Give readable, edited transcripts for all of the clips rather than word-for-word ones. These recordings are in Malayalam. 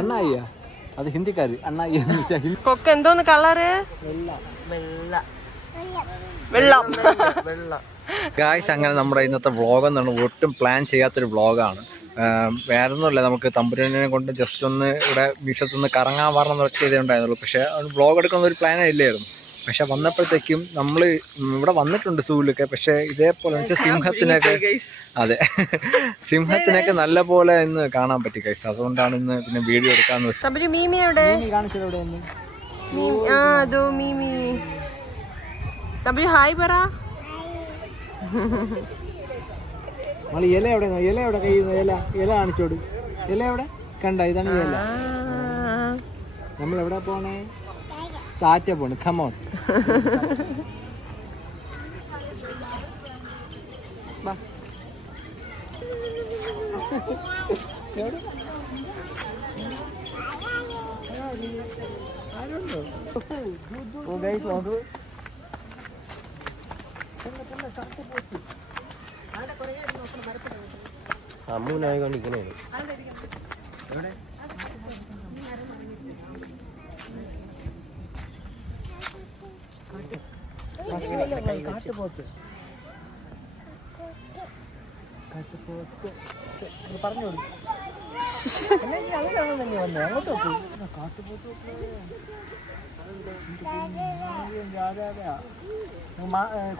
അണ്ണായിയാ? അത് ഹിന്ദിക്കാര് അണ്ണായി. കൊക്ക് എന്തോന്ന് കളറ്? വെള്ളം. ഗായ്സ്, അങ്ങനെ നമ്മുടെ ഇന്നത്തെ വ്ളോഗ് എന്നാണ് ഒട്ടും പ്ലാൻ ചെയ്യാത്തൊരു വ്ളോഗാണ്. വേറെ ഒന്നുമില്ല, നമുക്ക് തമ്പുരാനെ കൊണ്ട് ജസ്റ്റ് ഒന്ന് ഇവിടെ മീശത്തൊന്ന് കറങ്ങാൻ പറഞ്ഞൊക്കെ ഇതേ ഉണ്ടായിരുന്നുള്ളൂ. പക്ഷേ വ്ളോഗ് എടുക്കുന്ന ഒരു പ്ലാൻ ഇല്ലായിരുന്നു. പക്ഷെ വന്നപ്പോഴത്തേക്കും നമ്മൾ ഇവിടെ വന്നിട്ടുണ്ട് സൂവിലൊക്കെ. പക്ഷെ ഇതേപോലെ വെച്ചാൽ സിംഹത്തിനൊക്കെ നല്ല പോലെ ഇന്ന് കാണാൻ പറ്റി ഗൈസ്. അതുകൊണ്ടാണ് ഇന്ന് പിന്നെ വീഡിയോ എടുക്കാന്ന് വെച്ചത്. ഇല എവിടെ? ഇല എവിടെ? ഇല കാണിച്ചോട്. ഇല എവിടെ? കണ്ട, ഇതാണ് ഇല. നമ്മൾ എവിടെ പോണേ? താറ്റ പോണ്. കമോൺ. അമ്മൂനായി കൊണ്ടിരിക്കണേ. പറഞ്ഞോളൂ. അങ്ങനെയാണോ തന്നെ വന്നേ? അങ്ങോട്ട് നോക്കൂ.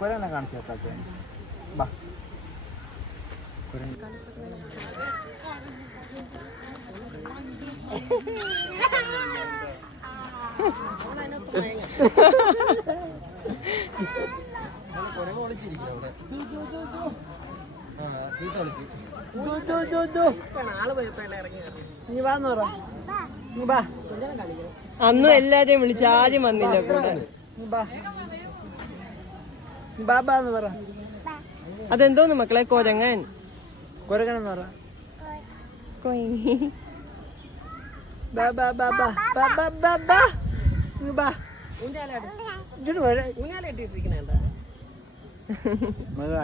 കുരനെ കാണിച്ചേക്കാ. ബാ, കുരൻ. അന്നും എല്ലാരെയും വിളിച്ച് ആദ്യം വന്നില്ല. അതെന്തോന്ന് മക്കളെ? കൊരങ്ങൻ. കൊരങ്ങനെന്ന് പറ.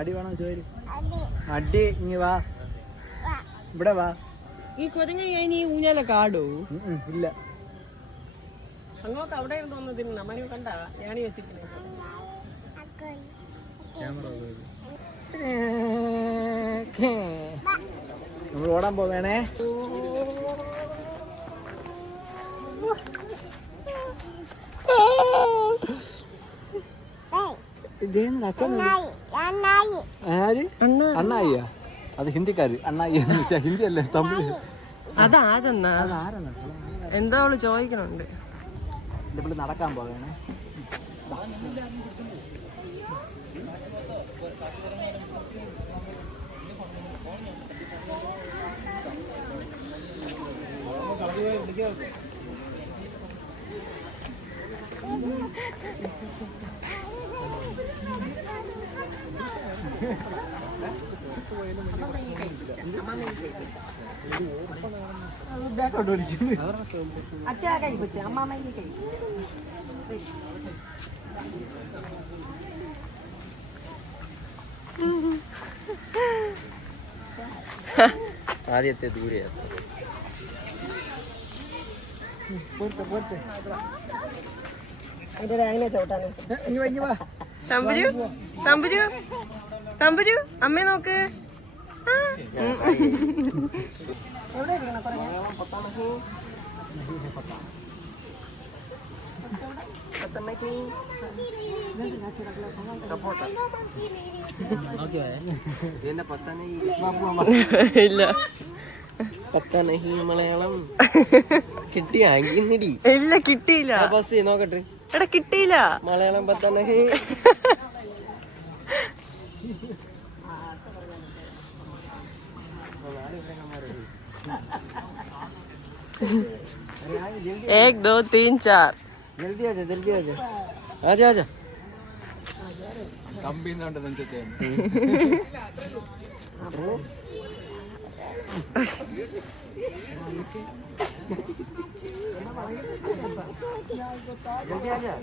അടി വേണോ ചോര്? അടി. ഇങ്ങ് വാ, ഇവിടെ വാ. ഈ കൊരങ്ങ ഇനി ഊഞ്ഞാല കാടോ? ഇല്ല. അങ്ങോട്ട് അവിടെ തോന്നുന്നു. നമ്മനെ കണ്ട ഞാണി വെച്ചിട്ടുണ്ട്. നമ്മൾ ഓടാൻ പോവേണേ. അണ്ണായിയാ? അത് ഹിന്ദിക്കാര് അണ്ണായി. ഹിന്ദി അല്ലേ, തമിഴ്. അതാരെന്നാ? എന്താ അവള് ചോദിക്കണുണ്ട്. ഇവിടെ നടക്കാൻ പോവേണേ. അച്ഛാ കഴിപ്പിച്ചു, അമ്മാമ്മ കഴിക്കും. ആദ്യത്തെ ദൂരെയാ. തമ്പുരു അമ്മ നോക്ക്. ഇല്ല, മലയാളം കിട്ടിയ ഇല്ല, കിട്ടിയില്ല. നോക്കട്ടെ. എടാ കിട്ടിയില്ല. മലയാളം പത്തനഹി. एक दो तीन चार. जल्दी आ जा, जल्दी आ जा. ആജാ ആജാ കമ്പിന്നുണ്ട് നെഞ്ചത്തെ ജൽദി ആജാ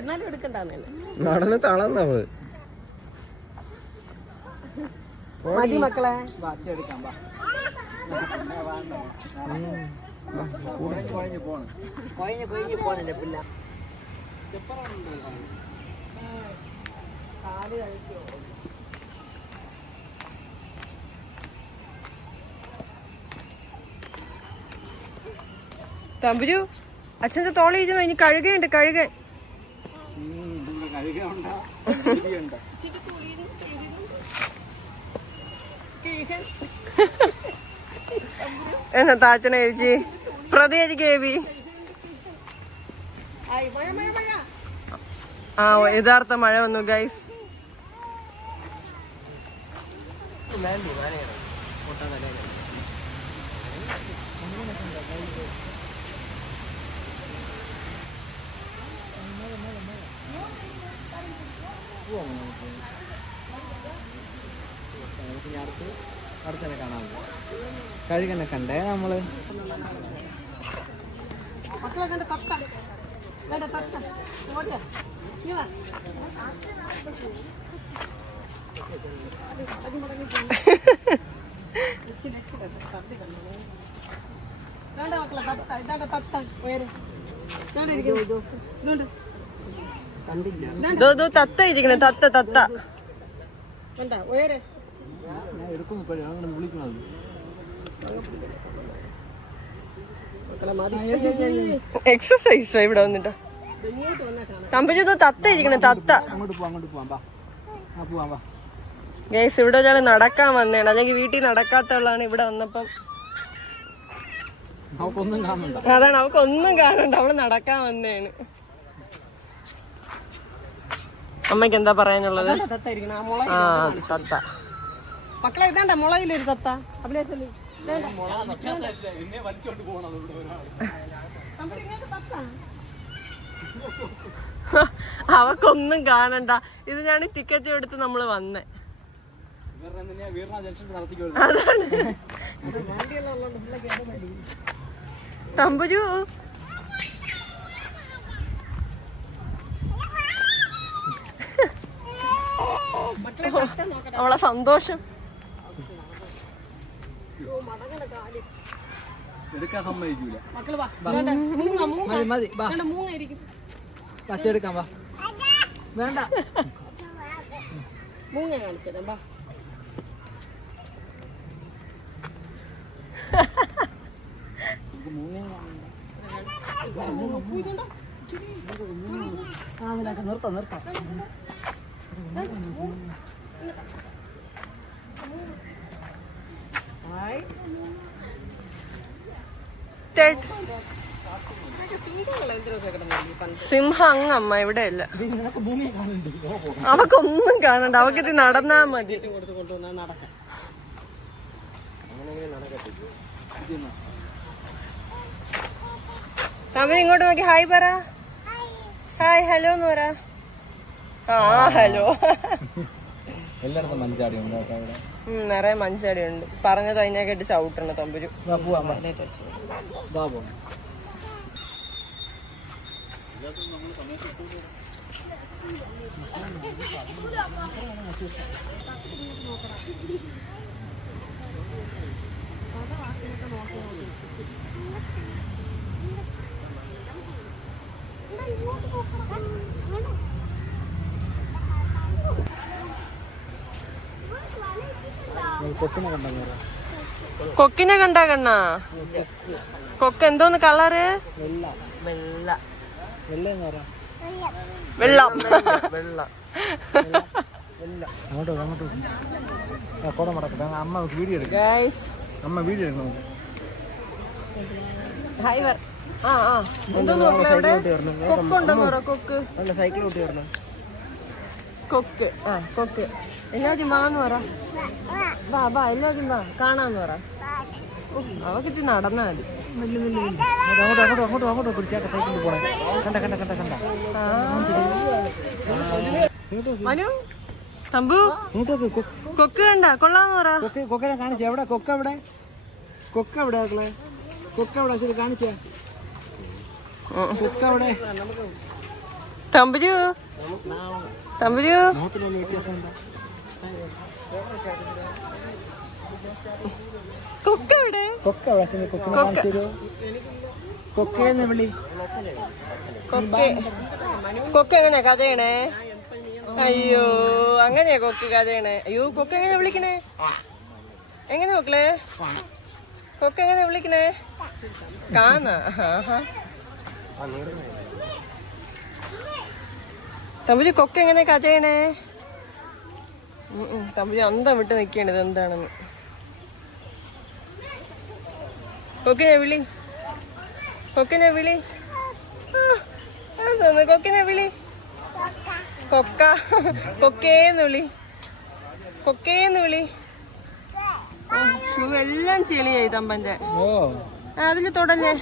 എന്നാലും എടുക്കണ്ടേ നടന്ന് തളർന്ന അവള് മതി മക്കളെ. കൊയഞ്ഞു പോന്നെ പിള്ള തമ്പുരു അച്ഛന്റെ തോളി ഇരുന്നു. ഇനി കഴുകയുണ്ട് കഴുകൻ. എന്നാ താച്ചനെ ചേച്ചി പ്രതിയേച്ചി കേവി. ആ യഥാർത്ഥ മഴ വന്നു ഗൈസ്. അടുത്തന്നെ കാണാൻ കഴുകന്നെ കണ്ടേ നമ്മള്. തത്ത ഇരിക്കണേ. തത്ത തത്ത എക്സസൈസ് ഇവിടെ വന്നിട്ട്. തമ്പുജു തത്ത ഇരിക്കണേ. തത്ത ഗൈസ് ഇവിടെ ഒരാള് നടക്കാൻ വന്നേണ്. അല്ലെങ്കിൽ വീട്ടിൽ നടക്കാത്തവളാണ്. ഇവിടെ വന്നപ്പം അതാണ് അവക്കൊന്നും കാണണ്ട. അവള് നടക്കാൻ വന്നേണ്. അമ്മയ്ക്ക് എന്താ പറയാനുള്ളത്? ആ തത്ത മക്കളെ ഇതാണ്ട മുളയിലൊരു തത്ത. അവക്കൊന്നും കാണണ്ട. ഇത് ഞാൻ ടിക്കറ്റ് എടുത്ത് നമ്മള് വന്നേ. അതാണ് തമ്പുരു. അവളെ സന്തോഷം. എടുക്കാൻ സമ്മതിക്കൂല. പച്ചെടുക്കാം വാ. വേണ്ട മൂങ്ങ കാണിച്ചു. നിർത്താം. സിംഹ അങ്ങമ്മ ഇവിടെ അല്ല. അവക്കൊന്നും കാണണ്ട. അവക്കിത് നടന്നാ മതി. തമിഴ് ഇങ്ങോട്ട് നോക്കി ഹായ് പറ. ഹായ് ഹലോ എന്ന് പറ. ആ ഹലോ. എല്ലായിടത്തും മഞ്ചാടി ഉണ്ട്. നിറയെ മഞ്ചാടി ഉണ്ട്. പറഞ്ഞത് അതിനെ കേട്ട് ചവിട്ടണ തമ്പുരു. കൊക്കിനെ കണ്ടാ കണ്ണാ? കൊക്ക് എന്തോന്ന് കളറ്? വെള്ളം. അമ്മ വീഡിയോ എടുക്കും. അമ്മ വീഡിയോ എടുക്കണം. എന്തോന്ന് കൊക്കുണ്ടോ? കൊക്ക് സൈക്കിൾ ഓട്ടി വരണം. കൊക്ക്. ആ കൊക്ക്. എല്ലാവരും വാന്ന് പറ. വാ വാ എല്ലാവരും വാ കാണാന്ന് പറ. അവക്ക് ഇത് നടന്നാ മതി. അങ്ങോട്ട് പിടിച്ചാട്ടെ പോണേ. കണ്ട കണ്ട കണ്ട കണ്ട. മനു തമ്പു കൊക്ക് കണ്ട കൊള്ളാന്ന് പറ. കൊക്കനെ കാണിച്ചേ. എവിടെ കൊക്ക? എവിടെ കൊക്ക? എവിടെ ആക്കളെ കൊക്ക? എവിടെ ശരി കാണിച്ചേ. കൊക്ക എവിടെ? തമ്പുരു തമ്പുരു മുഖത്തിനുള്ള വ്യത്യാസം എന്താ? കൊക്ക എവിടെ? കൊക്ക എവിടെ? കൊക്കിനെ കാണിച്ചു തരുമോ? കൊക്കേന്ന് വിളി. കൊക്ക എങ്ങനെയാ കഥയണേ? അയ്യോ അങ്ങനെയാ കൊക്ക് കഥയണേ. അയ്യോ കൊക്ക എങ്ങനെയാ വിളിക്കണേ? എങ്ങനെ മക്കളെ കൊക്ക എങ്ങനെയാ വിളിക്കണേ? കാന്ന. തമ്പുരി കൊക്ക എങ്ങനെ കഥയണേ? തമ്പുരി അന്തം വിട്ട് നിൽക്കേണ്ടത് എന്താണെന്ന്. കൊക്കിനെ വിളി. കൊക്കിനെ വിളി. തോന്നുന്നു കൊക്കിനെ വിളി. കൊക്ക കൊക്കേന്ന് വിളി. കൊക്കേന്ന് വിളി. എല്ലാം ചെളിയായി തമ്പന്റെ. അതില് തൊടല്ലേ.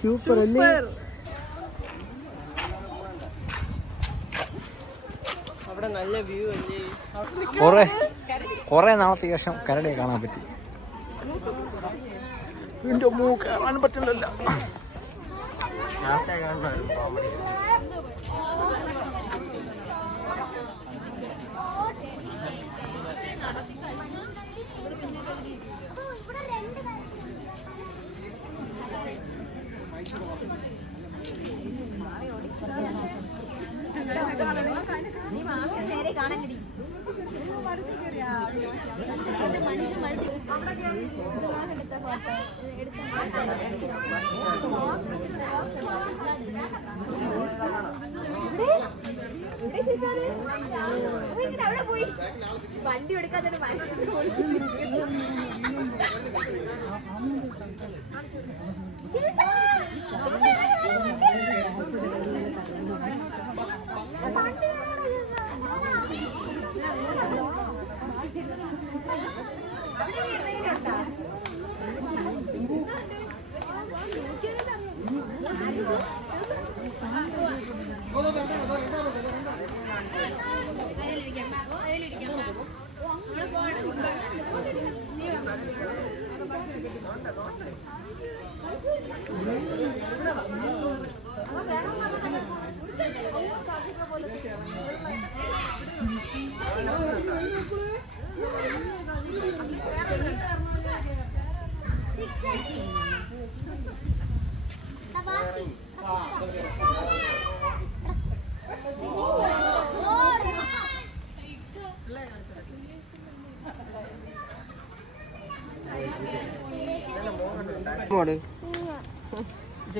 സൂപ്പർ. അവിടെ നല്ല വ്യൂ അല്ലേ. കൊറേ നാളത്തെ ശേഷം കരടിയെ കാണാൻ പറ്റി. എന്റെ മൂക്ക് കാണാൻ പറ്റില്ലല്ലോ. വണ്ടി എടുക്കാതെ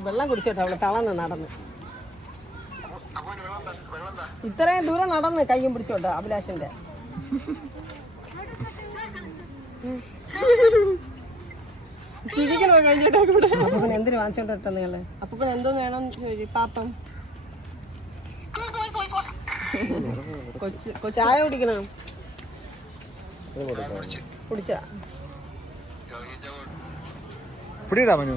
വെള്ളം കുടിച്ചോട്ടെ. അവളെ തളന്ന് നടന്ന് ഇത്രയും ദൂരം നടന്ന് കയ്യും പിടിച്ചോട്ടെ അഭിലാഷിന്റെ. ചിരിക്കണോ കഴിഞ്ഞോട്ടെ കൂടെ. അപ്പൊ എന്തിനു വാങ്ങിച്ചോട്ടെ നിങ്ങളെ? അപ്പൊ എന്തോന്ന് വേണം പാപ്പം? ചായ കുടിക്കണം. കുടിച്ചാ പിടിയിടാ മനു.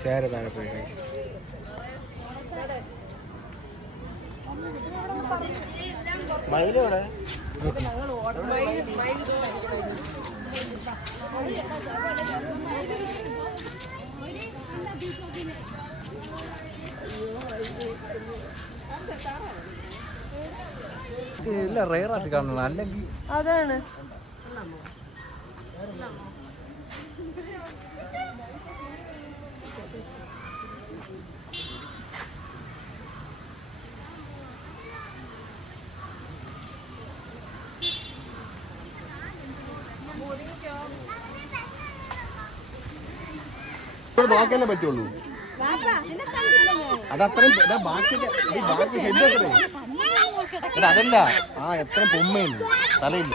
ചേര താഴെ പോയി മയിലോടെ ഇല്ല റെയറായിട്ട് കാണണം. അല്ലെങ്കിൽ അതാണ് നോക്കാനേ പറ്റുള്ളൂ. അതത്രയും ബാക്കി ഹെഡ് എത്രയും അതല്ല ആ എത്ര പൊമ്മയുണ്ട് തലയില്ല.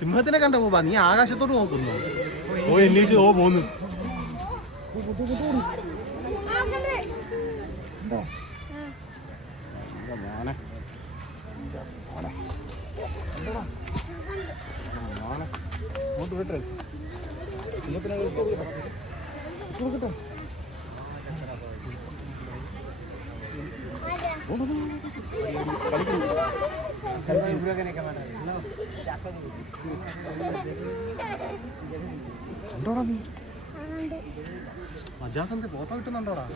സിംഹത്തിനെ കണ്ട പോവാ, നീ ആകാശത്തോട്ട് നോക്കുന്നു. ഓ എണ്ണീച്ച് ഓ പോന്നു. മജാസന്റെ ഫോട്ടോ കിട്ടുന്നുണ്ടോടാ?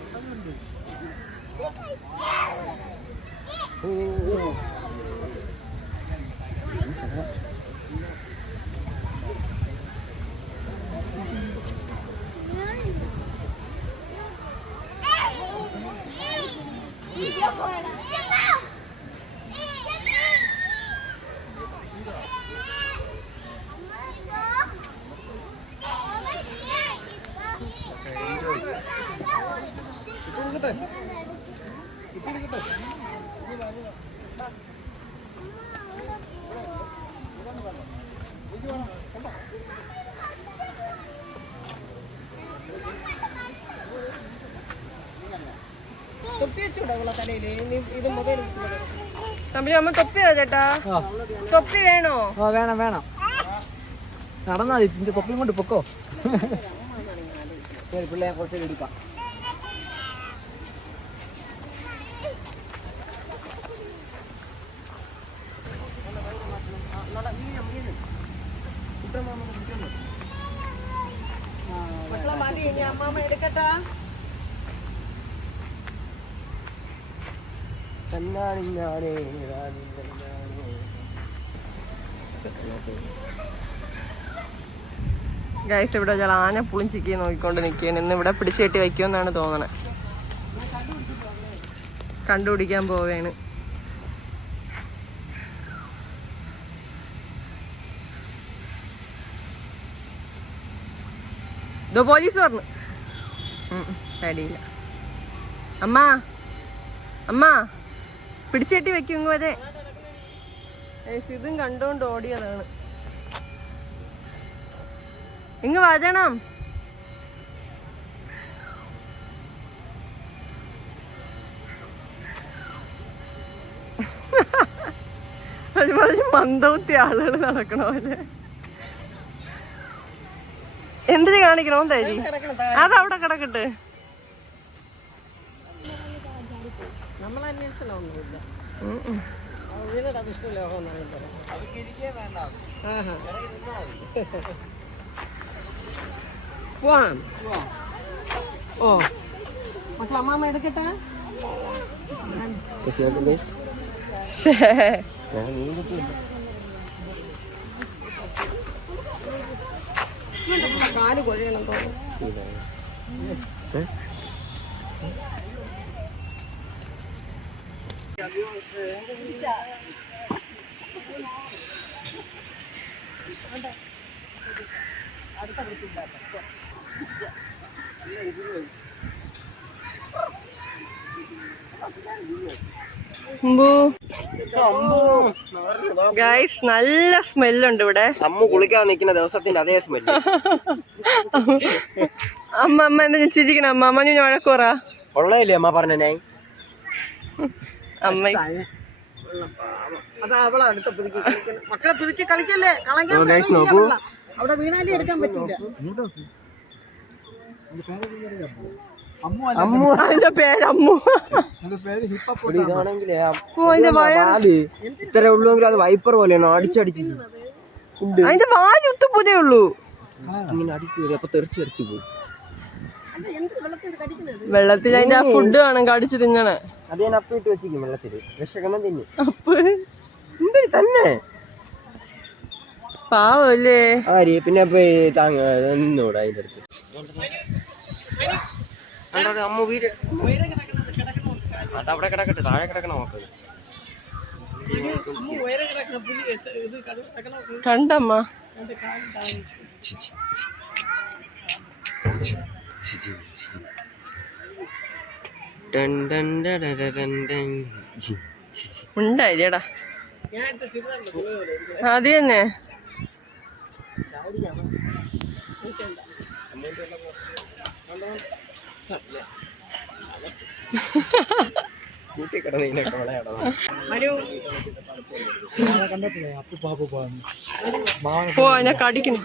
തമ്പി അമ്മ തൊപ്പിയോ ചേട്ടാ? തൊപ്പി വേണോ? വേണം വേണം. നടന്നാ മതി, നിന്റെ തൊപ്പിയും കൊണ്ട് പൊക്കോ. പിള്ളേരെ കുറച്ച് എടുക്കാം. മതി, ഇനി അമ്മാമ്മ എടുക്കട്ടാ. ഗൈസ് ഇവിടെ ചില ആന പുളിഞ്ചിക്കി നോക്കിക്കൊണ്ട് നിൽക്കുകയാണ്. ഇന്ന് ഇവിടെ പിടിച്ചു കെട്ടി വയ്ക്കുമെന്നാണ് തോന്നണത്. കണ്ടുപിടിക്കാൻ പോവുകയാണ്. ഇതോ പോലീസ് പറഞ്ഞു. പേടിയില്ല. അമ്മ അമ്മ പിടിച്ചേട്ടി വെക്കും ഇങ്ങ് വരെ. ഇതും കണ്ടോണ്ട് ഓടിയതാണ്. ഇങ്ങ് വരണം. ഒരുമാതിരി മന്ദബുദ്ധി ആളുകൾ നടക്കണ പോലെ. എന്തിനു കാണിക്കണോ തരി? അതവിടെ കിടക്കട്ടെ. പോവാം. ഓ മക്കളെ അമ്മാമ്മ എടുക്കട്ടെ. കാല് കൊഴയണം തോന്നുന്നു. ഗൈസ് നല്ല സ്മെല്ലുണ്ട് ഇവിടെ. അമ്മ കുളിക്കാൻ നിൽക്കുന്ന ദിവസത്തിന്റെ അതേ സ്മെല്ല്. അമ്മ എന്താ ചിരിക്കണ? അമ്മ ഞാൻ വഴക്കോറ കൊള്ളയില്ലേ അമ്മ പറഞ്ഞ? അമ്മ മക്കളെ പിടിച്ച് കളിക്കല്ലേ. അവിടെ വീണാലും എടുക്കാൻ പറ്റില്ല. അതിന്റെ പേര് അമ്മു. ഇത്ര ഉള്ളൂങ്കിൽ അത് വൈപ്പർ പോലെയാണോ അടിച്ചടിച്ച്. അതിന്റെ വാല് ഉത്തുപൂതേ ഉള്ളൂ. ഇങ്ങനെ അടിച്ചു അപ്പൊ തെറിച്ച് പോയി. വെള്ളത്തിൽ അതിന്റെ ആ ഫുഡ് വേണം കടിച്ചു തിന്നണേ. അത് ഞാൻ അപ്പ് ഇട്ട് വെച്ചിരിക്കും വെള്ളത്തില്. വിശകലം തിന്നു അപ്പ് എന്തിന് തന്നെ പാവല്ലേ. ആര് പിന്നെ നിന്നൂടെ അതിന്റെ അടുത്ത് അമ്മ വീട് അതവിടെ കിടക്കട്ടെ, താഴെ കിടക്കണം നോക്ക്. കണ്ടമ്മ ഉണ്ടായില്ലേടാ. അത് തന്നെ കൂട്ടി കിടന്നതിനൊക്കെ വിളയാടാ. പോ ഞാൻ കടിക്കുന്നു.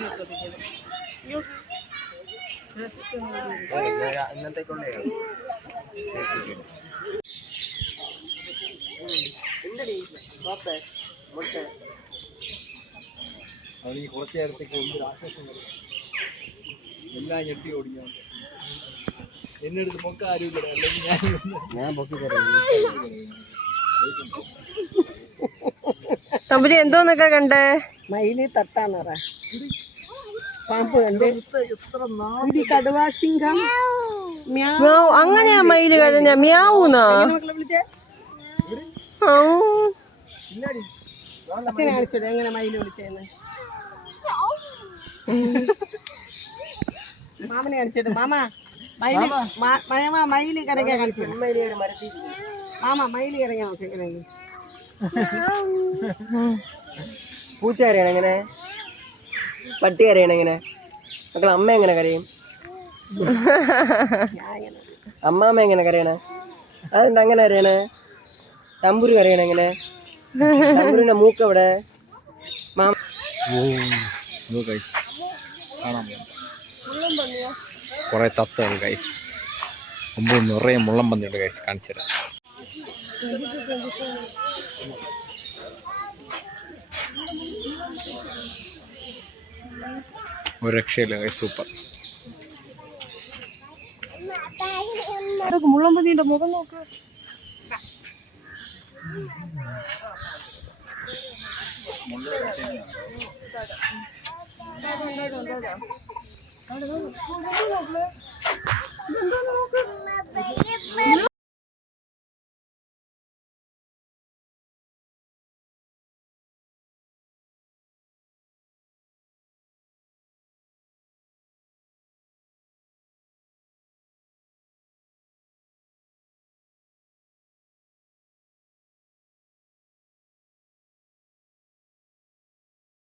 ഇന്നത്തേക്കൊണ്ടേ അവന് ഈ കുറച്ച് നേരത്തേക്ക് എന്തൊരു ആശ്വാസം വരും. എല്ലാം ഞെട്ടി ഓടിക്കാൻ എന്നെ എടുത്ത് പൊക്ക ആരും അല്ലെങ്കിൽ ഞാൻ പൊക്കി തമ്പുരി എന്തോന്നൊക്കെ കണ്ടേ? മയില് തട്ടാന്ന് പറ, പാമ്പ് കണ്ട്, കടുവ, സിംഹം. അങ്ങനെയാ മയില് കരഞ്ഞ മ്യാവൂന്നാ? അച്ഛനെ കാണിച്ചോട്ടെ എങ്ങനെ മയില് വിളിച്ചേന്ന്. മാമനെ കാണിച്ചോട്ടെ. മാമ മയില് കരയ്ക്കാൻ കാണിച്ചു. മാമ മയില് കരയ്ക്കാൻ നോക്കി എങ്ങനെയാണ്. പൂച്ച കരയണം എങ്ങനെ, പട്ടി കരയണം എങ്ങനെ, മക്കളെ അമ്മ എങ്ങനെ കരയും, അമ്മാമ്മ എങ്ങനെ കരയണേ, അതെന്താ അങ്ങനെ കരയണേ. തമ്പുരു കരയണം എങ്ങനെ, തമ്പുരിന്റെ മൂക്ക് എവിടെ. കുറെ തത്തകൾ കൈസ്, മുമ്പ് നിറയെ മുള്ളം പന്നിയുണ്ട് കൈസ്, കാണിച്ചു തരാം. ഒരു രക്ഷയില്ല കൈസ്, സൂപ്പർ. മുള്ളംപന്നിയുടെ മുഖം നോക്ക്.